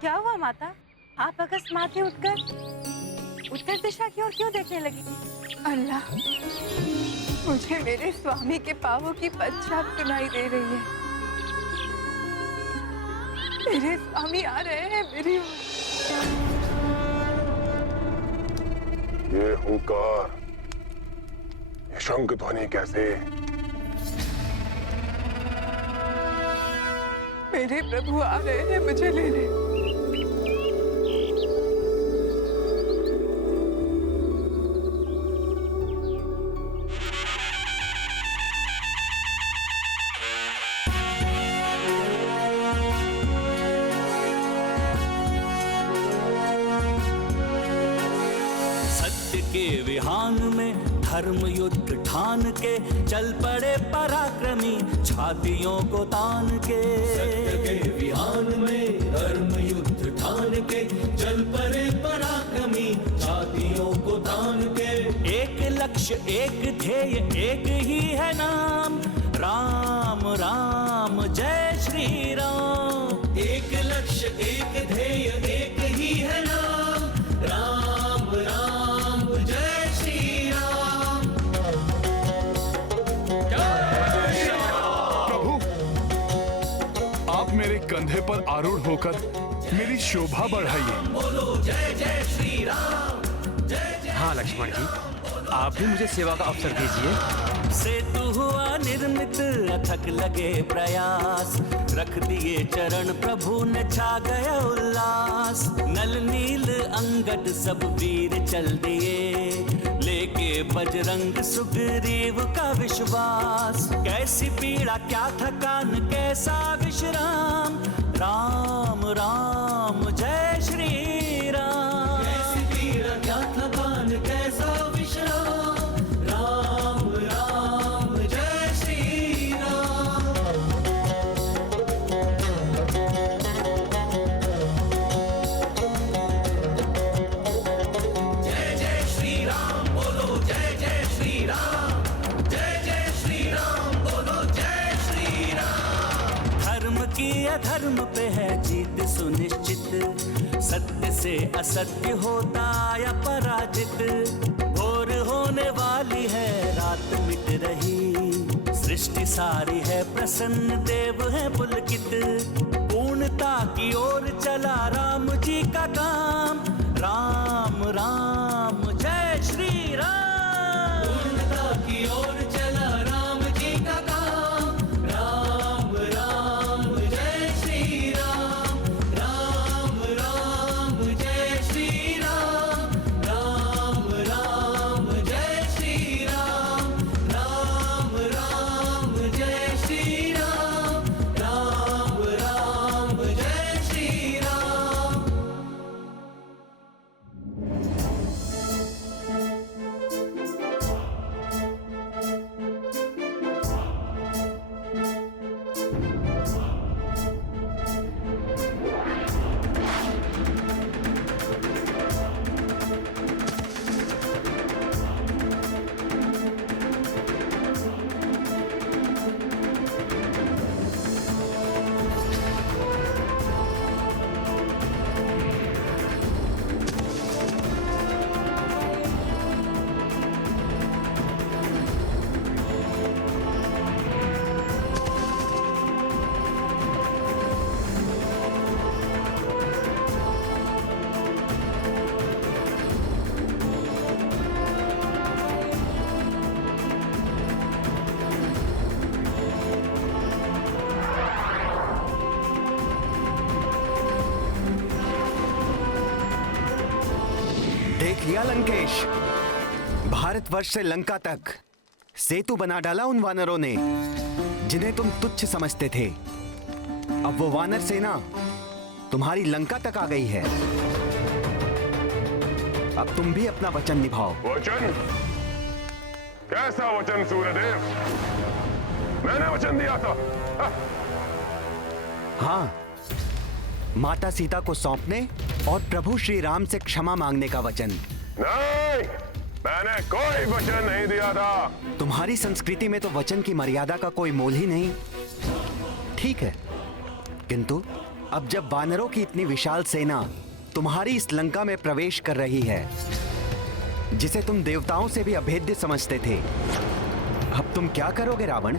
क्या हुआ माता? आप अकस्मात ही उठकर उत्तर दिशा की ओर क्यों देखने लगी? अल्लाह, मुझे मेरे स्वामी के पांवों की पदछाप सुनाई दे रही है। मेरे स्वामी आ रहे हैं मेरी ओर। ये हुंकार, ये शंख ध्वनि कैसे? मेरे प्रभु आ रहे हैं मुझे लेने। के विहान में धर्म युद्ध ठान के चल पड़े पराक्रमी छातियों को तान के। सत्य के विहान में धर्म युद्ध ठान के चल पड़े पराक्रमी छातियों को तान के। एक लक्ष्य एक ध्येय एक ही है नाम, राम राम जय श्री राम। एक लक्ष्य एक ध्येय एक ही है नाम, राम राम जय श्री राम। प्रभु, आप मेरे कंधे पर आरूढ़ होकर मेरी शोभा बढ़ाइए। बोलो जय जय श्री राम, जय जय। हाँ लक्ष्मण जी, आप भी मुझे सेवा का अवसर दीजिए। सेतु हुआ निर्मित अथक लगे प्रयास, रख दिए चरण प्रभु ने छा गया उल्लास। नल नील अंगद सब वीर चल दिए, लेके बजरंग सुग्रीव का विश्वास। कैसी पीड़ा क्या थकान कैसा विश्राम, राम राम जय श्री राम। कैसी पीड़ा क्या थकान कैसा विश्राम, राम राम जय श्री राम। जय जय श्री राम बोलो, जय जय श्री राम, जय जय श्री राम बोलो, जय श्री राम। धर्म की अधर्म पे है जीत सुनिश्चित, सत्य से असत्य होता या पराजित। भोर होने वाली है रात मिट रही, सृष्टि सारी है प्रसन्न देव है पुलकित। पूर्णता की ओर चला राम जी का काम, राम राम जय श्री राम। पूर्णता की ओर चला राम जी का काम, राम राम जय श्री राम, राम राम जय श्री राम, राम राम जय श्री राम, राम राम जय श्री राम, राम राम जय श्री राम। देख लिया लंकेश, भारतवर्ष से लंका तक सेतु बना डाला उन वानरों ने जिन्हें तुम तुच्छ समझते थे। अब वो वानर सेना तुम्हारी लंका तक आ गई है। अब तुम भी अपना वचन निभाओ। वचन? कैसा वचन सूर्यदेव? मैंने वचन दिया था। हाँ, माता सीता को सौंपने और प्रभु श्री राम से क्षमा मांगने का वचन। नहीं, मैंने कोई वचन नहीं दिया था। तुम्हारी संस्कृति में तो वचन की मर्यादा का कोई मोल ही नहीं। ठीक है, किंतु अब जब वानरों की इतनी विशाल सेना तुम्हारी इस लंका में प्रवेश कर रही है, जिसे तुम देवताओं से भी अभेद्य समझते थे, अब तुम क्या करोगे रावण?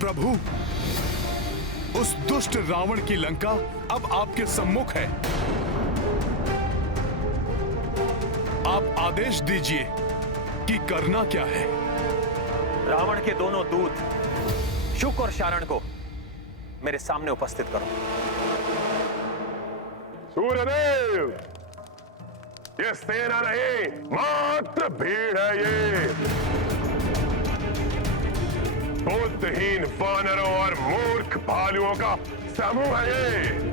प्रभु, उस दुष्ट रावण की लंका अब आपके सम्मुख है। आप आदेश दीजिए कि करना क्या है। रावण के दोनों दूत शुक और शारण को मेरे सामने उपस्थित करो। सूर्यदेव, ये सेना नहीं, मात्र भीड़ है। ये बुद्धिहीन वानरों और मूर्ख भालुओं का समूह है।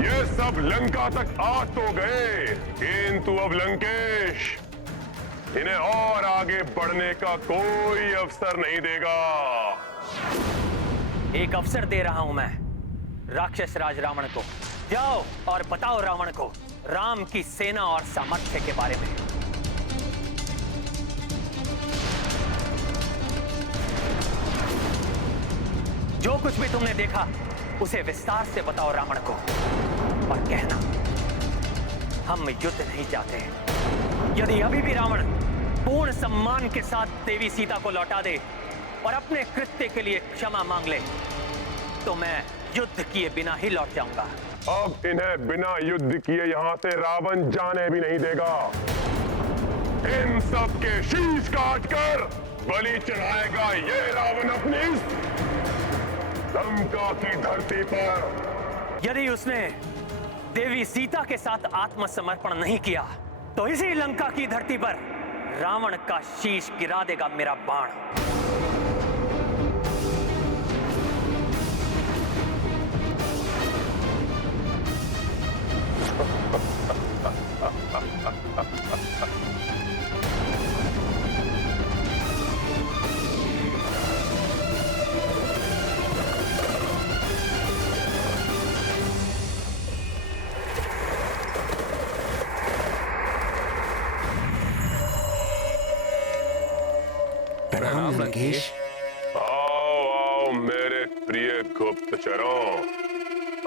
ये सब लंका तक आ तो गए, किंतु अब लंकेश इन्हें और आगे बढ़ने का कोई अवसर नहीं देगा। एक अवसर दे रहा हूं मैं राक्षस राज रावण को। जाओ और बताओ रावण को राम की सेना और सामर्थ्य के बारे में। जो कुछ भी तुमने देखा उसे विस्तार से बताओ रावण को, और कहना हम युद्ध नहीं चाहते। यदि अभी भी रावण पूर्ण सम्मान के साथ देवी सीता को लौटा दे और अपने कृत्य के लिए क्षमा मांग ले, तो मैं युद्ध किए बिना ही लौट जाऊंगा। अब इन्हें बिना युद्ध किए यहां से रावण जाने भी नहीं देगा। इन सब के शीश काटकर बलि चढ़ाएगा ये रावण अपनी लंका की धरती पर। यदि उसने देवी सीता के साथ आत्मसमर्पण नहीं किया, तो इसी लंका की धरती पर रावण का शीश गिरा देगा मेरा बाण। प्रणाम लंकेश। आओ आओ मेरे प्रिय गुप्तचरों,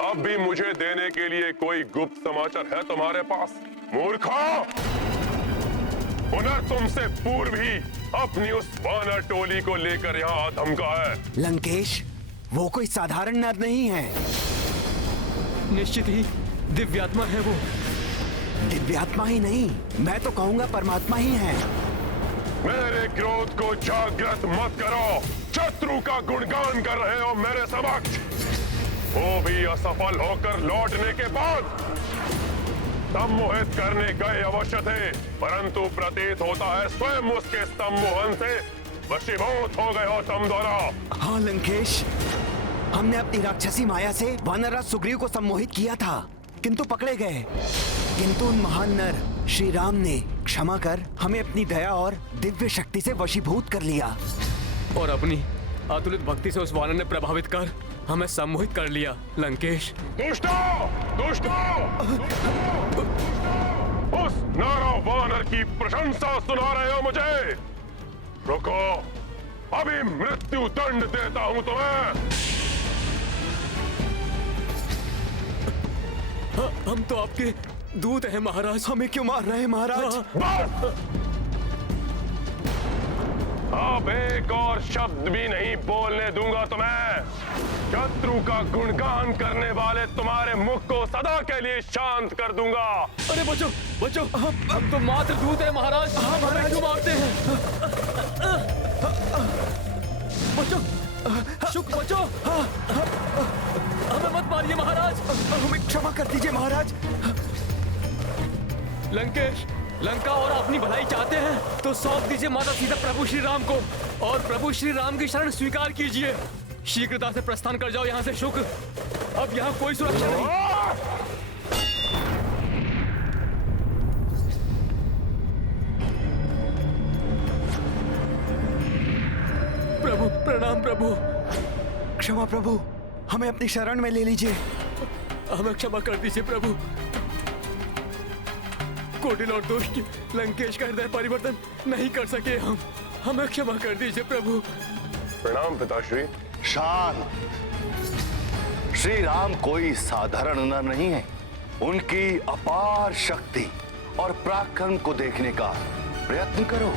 अब भी मुझे देने के लिए कोई गुप्त समाचार है तुम्हारे पास? मूर्खों, पुनः तुमसे पूर्व ही अपनी उस वानर टोली को लेकर यहाँ धमका है। लंकेश, वो कोई साधारण नर नहीं है। निश्चित ही दिव्यात्मा है वो। दिव्यात्मा ही नहीं, मैं तो कहूंगा परमात्मा ही है। मेरे क्रोध को जागृत मत करो। शत्रु का गुणगान कर रहे हो मेरे समक्ष, वो भी असफल होकर लौटने के बाद। सम्मोहित करने गए अवश्य थे, परंतु प्रतीत होता है स्वयं उसके सम्मोहन से वशीभूत हो गए हो तुम दोनों। हाँ लंकेश, हमने अपनी राक्षसी माया से वानरराज सुग्रीव को सम्मोहित किया था, किंतु पकड़े गए। किंतु उन महान नर श्री राम ने क्षमा कर हमें अपनी दया और दिव्य शक्ति से वशीभूत कर लिया, और अपनी अतुलित भक्ति से उस वानर ने प्रभावित कर हमें सम्मोहित कर लिया। लंकेश, दुष्टों, दुष्टों! उस नारा वानर की प्रशंसा सुना रहे हो मुझे? रुको, अभी मृत्यु दंड देता हूं तुम्हें। हम तो आपके दूत हैं महाराज। हमें क्यों मार रहे हैं महाराज? बस! अब एक और शब्द भी नहीं बोलने दूंगा तुम्हें। शत्रु का गुणगान करने वाले तुम्हारे मुख को सदा के लिए शांत कर दूंगा। अरे बचो बचो, हम तो मात्र दूत हैं महाराज। हमें क्यों मारते हैं? बचो शुक, बचो, हमें मत मारिए महाराज। हमें क्षमा कर दीजिए महाराज। लंकेश, लंका और अपनी भलाई चाहते हैं तो सौंप दीजिए माता सीता प्रभु श्री राम को, और प्रभु श्री राम की शरण स्वीकार कीजिए। शीघ्रता से प्रस्थान कर जाओ यहाँ से शुक। अब यहाँ कोई सुरक्षा नहीं। प्रभु प्रणाम प्रभु। क्षमा प्रभु, हमें अपनी शरण में ले लीजिए। हमें क्षमा कर दीजिए प्रभु। कुटिल और दुष्ट लंकेश का हृदय परिवर्तन नहीं कर सके हम। हमें क्षमा कर दीजिए प्रभु। प्रणाम पिताश्री। शांत। श्री राम कोई साधारण नर नहीं है। उनकी अपार शक्ति और पराक्रम को देखने का प्रयत्न करो।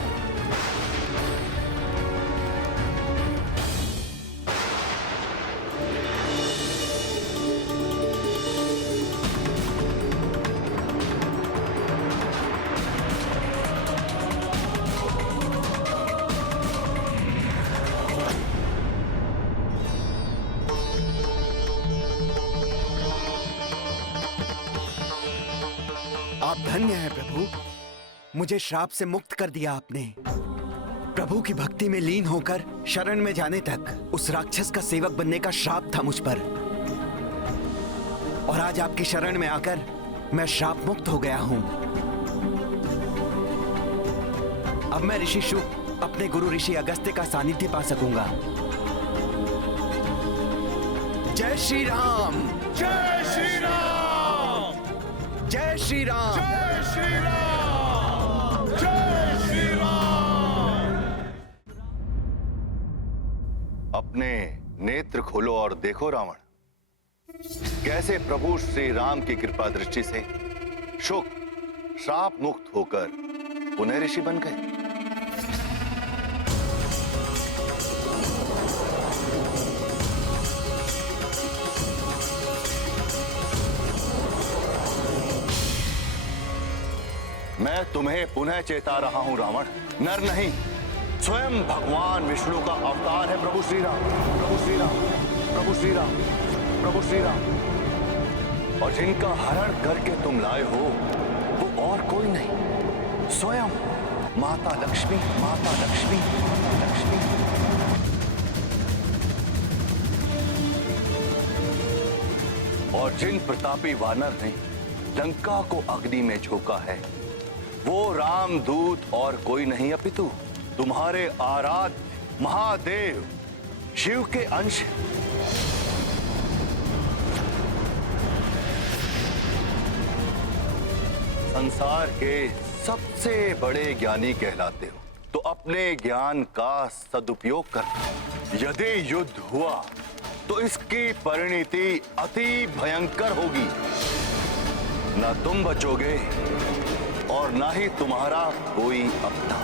आप धन्य हैं प्रभु, मुझे श्राप से मुक्त कर दिया आपने। प्रभु की भक्ति में लीन होकर शरण में जाने तक उस राक्षस का सेवक बनने का श्राप था मुझ पर, और आज आपकी शरण में आकर मैं श्राप मुक्त हो गया हूं। अब मैं ऋषि शुक अपने गुरु ऋषि अगस्त्य का सानिध्य पा सकूंगा। जय श्री राम। जय श्री राम। जय श्री राम। जय श्री राम। जय श्री राम। अपने नेत्र खोलो और देखो रावण, कैसे प्रभु श्री राम की कृपा दृष्टि से शुक श्राप मुक्त होकर पुनः ऋषि बन गए। मैं तुम्हें पुनः चेता रहा हूं रावण, नर नहीं स्वयं भगवान विष्णु का अवतार है प्रभु श्री राम। प्रभु श्री राम। प्रभु श्री राम। प्रभु श्री राम। और जिनका हरण करके तुम लाए हो वो और कोई नहीं, स्वयं माता लक्ष्मी। माता लक्ष्मी। माता लक्ष्मी। और जिन प्रतापी वानर ने लंका को अग्नि में झोंका है वो रामदूत और कोई नहीं अपितु तुम्हारे आराध्य महादेव शिव के अंश। संसार के सबसे बड़े ज्ञानी कहलाते हो, तो अपने ज्ञान का सदुपयोग कर। यदि युद्ध हुआ तो इसकी परिणति अति भयंकर होगी। ना तुम बचोगे और ना ही तुम्हारा कोई अपना।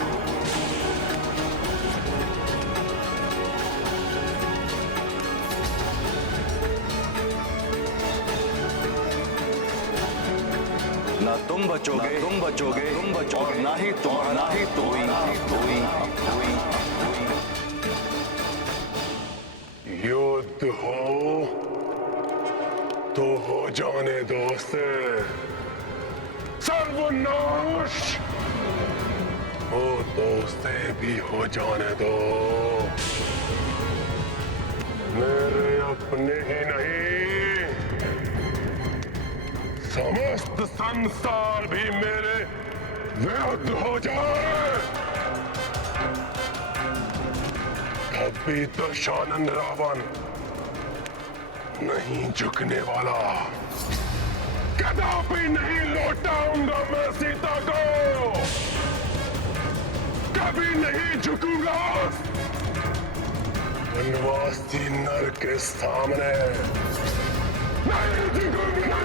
ना तुम बचोगे, तुम बचोगे, तुम बचोगे, और ना ही तुम्हारा ही कोई युद्ध हो तो हो जाने दो से सर्वनाश, हो तो से भी हो जाने दो। मेरे अपने ही नहीं, समस्त संसार भी मेरे विरुद्ध हो जाए तब भी दशानन रावण नहीं झुकने वाला। कदापि नहीं लौटाऊंगा मैं सीता को, कभी नहीं झुकूंगा वनवासी नर के सामने, नहीं झुकूंगा।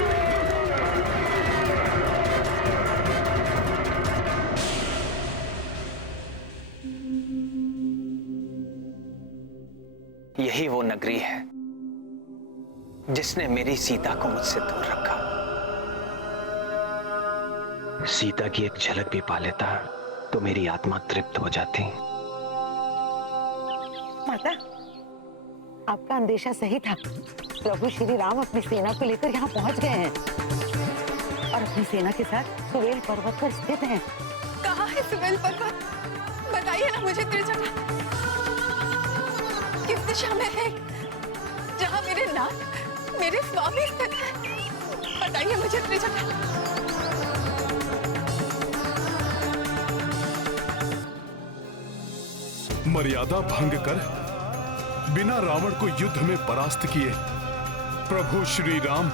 यही वो नगरी है जिसने मेरी सीता को मुझसे दूर रखा। सीता की एक झलक भी पा लेता तो मेरी आत्मा तृप्त हो जाती। माता, आपका अंदेशा सही था। प्रभु श्री राम अपनी सेना को लेकर यहाँ पहुँच गए हैं और अपनी सेना के साथ सुवेल पर्वत पर स्थित हैं। कहाँ है सुवेल पर्वत? बताइए ना मुझे त्रिजटा। किस दिशा में है जहाँ मेरे नाथ, मेरे स्वामी स्थित है? बताइए मुझे त्रिजटा। मर्यादा भंग कर बिना रावण को युद्ध में परास्त किए प्रभु श्री राम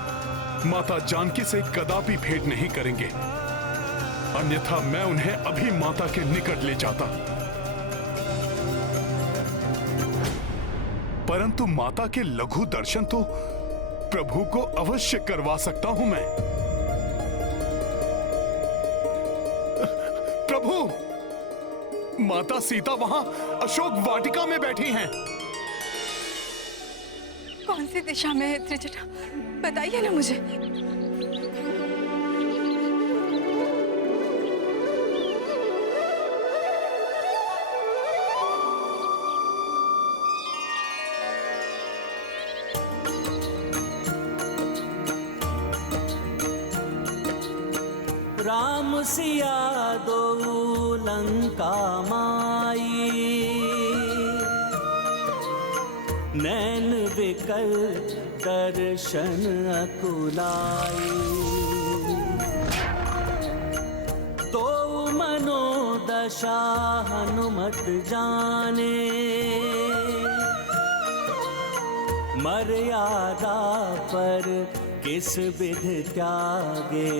माता जानकी से कदापि भेंट नहीं करेंगे। अन्यथा मैं उन्हें अभी माता के निकट ले जाता। परंतु माता के लघु दर्शन तो प्रभु को अवश्य करवा सकता हूं मैं। प्रभु, माता सीता वहां अशोक वाटिका में बैठी हैं। कौन सी दिशा में है त्रिजटा? बताइए ना मुझे। राम सिया दो लंका माई, नैन बिकल दर्शन अकुलाई। तो मनोदशा हनुमत जाने, मर्यादा पर किस विध त्यागे।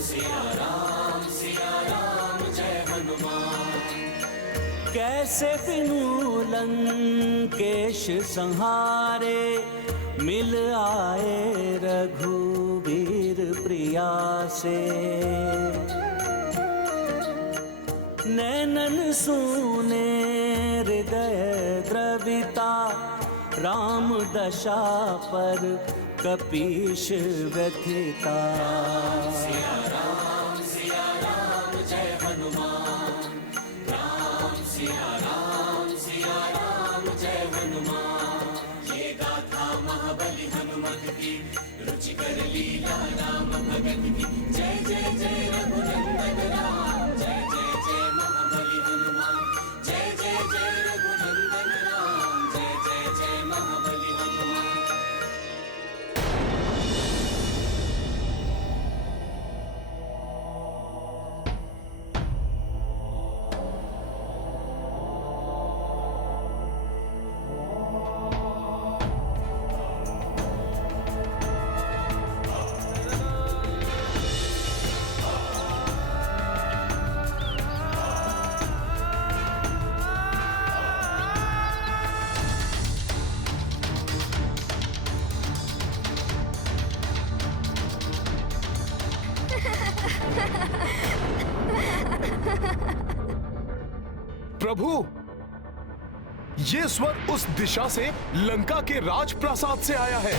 सिया राम जय हनुमान। कैसे बिनु लंकेश संहारे, मिल आए रघुवीर प्रिया से। नैनन सूने हृदय द्रविता, राम दशा पर कपीश व्यथिता। सिया राम जय हनुमान। सिया राम जय हनुमान। ये गाथा महाबली हनुमत की, रुचिकर लीला राम भगत की। जय जय जय रघुनंदन राम, जय जय जय महाबली हनुमान। जय जय जय रघुनंदन राम, जय जय जय महाबली हनुमान। प्रभु, ये स्वर उस दिशा से लंका के राजप्रासाद से आया है।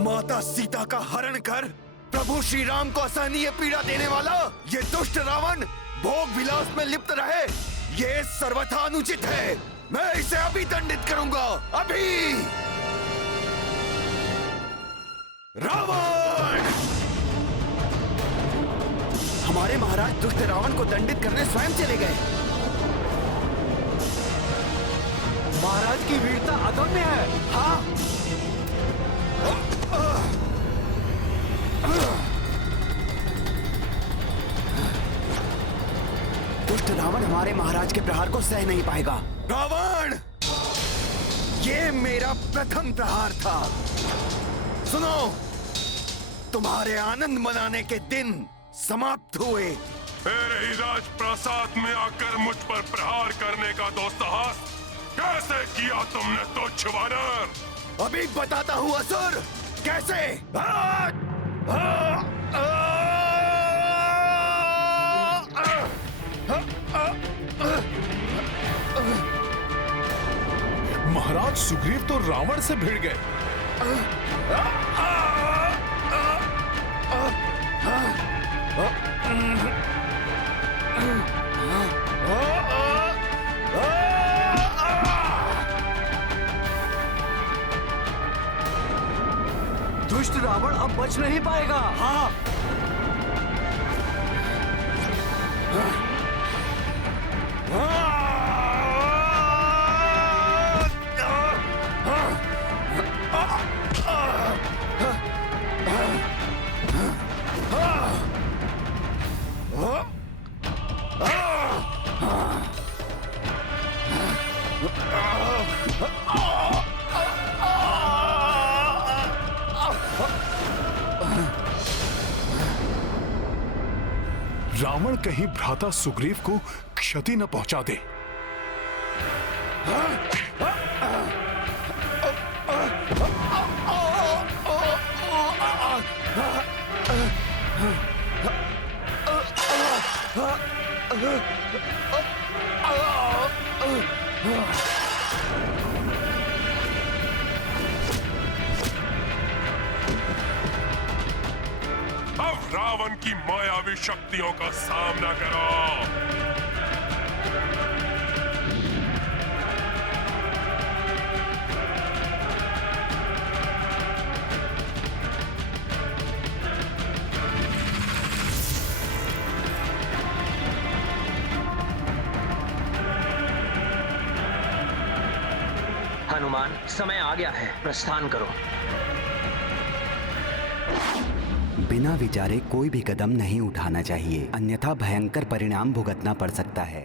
माता सीता का हरण कर प्रभु श्री राम को असहनीय पीड़ा देने वाला ये दुष्ट रावण भोग विलास में लिप्त रहे, ये सर्वथा अनुचित है। मैं इसे अभी दंडित करूंगा, अभी। रावण! हमारे महाराज दुष्ट रावण को दंडित करने स्वयं चले गए। महाराज की वीरता अदम्य है। हाँ, दुष्ट रावण हमारे महाराज के प्रहार को सह नहीं पाएगा। रावण, ये मेरा प्रथम प्रहार था। सुनो, तुम्हारे आनंद मनाने के दिन समाप्त हुए। मेरे ही राजप्रासाद में आकर मुझ पर प्रहार करने का दुस्साहस कैसे किया तुमने तुच्छ वानर? अभी बताता हूँ असुर, कैसे। महाराज सुग्रीव तो रावण से भिड़ गए। दुष्ट रावण अब बच नहीं पाएगा। हाँ, रावण कहीं भ्राता सुग्रीव को क्षति न पहुंचा दे। अब रावण की मायावी शक्तियों का सामना करो। हनुमान, समय आ गया है, प्रस्थान करो। बिना विचारे कोई भी कदम नहीं उठाना चाहिए, अन्यथा भयंकर परिणाम भुगतना पड़ सकता है।